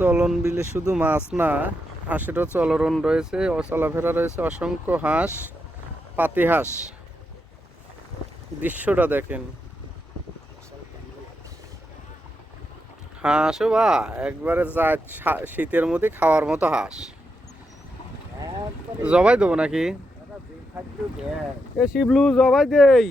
চলন বিলে শুধু মাছ না, হাঁসেরও চলন রয়েছে, চলাফেরা রয়েছে অসংখ্য হাঁস, পাতি হাঁস। দৃশ্যটা দেখেন, হাঁসও বা একবারে যায় শীতের মধ্যে খাওয়ার মতো হাঁস। জবাই দেবো নাকি? এ শিবলু জবাই দেই।